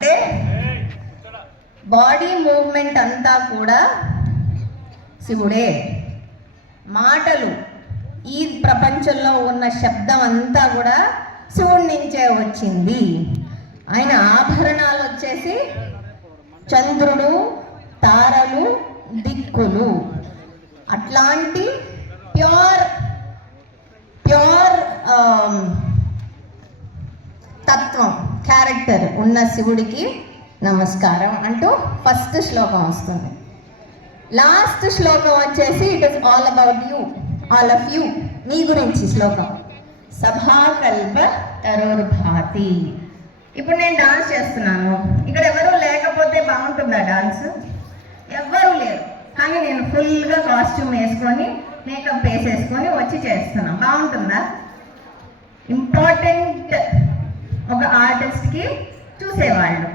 అంటే body movement అంతా కూడా శివుడే. మాటలు, ఈ ప్రపంచంలో ఉన్న శబ్దం అంతా కూడా శివుడి నుంచే వచ్చింది. ఆయన ఆభరణాలు వచ్చేసి చంద్రుడు, తారలు, దిక్కులు. అట్లాంటి ప్యూర్ తత్వం, క్యారెక్టర్ ఉన్న శివుడికి నమస్కారం అంటూ ఫస్ట్ శ్లోకం వస్తుంది. లాస్ట్ శ్లోకం వచ్చేసి it is all about you, all of you, మీ గురించి శ్లోకం. సభాకల్ప తరోర్భాతి. ఇప్పుడు నేను డాన్స్ చేస్తున్నాను, ఇక్కడ ఎవరు లేకపోతే బాగుంటుందా డాన్స్? ఎవ్వరూ లేరు, కానీ నేను ఫుల్గా కాస్ట్యూమ్ వేసుకొని మేకప్ వేసేసుకొని వచ్చి చేస్తున్నాను, బాగుంటుందా? ఇంపార్టెంట్ ఒక ఆర్టిస్ట్కి చూసేవాళ్ళు.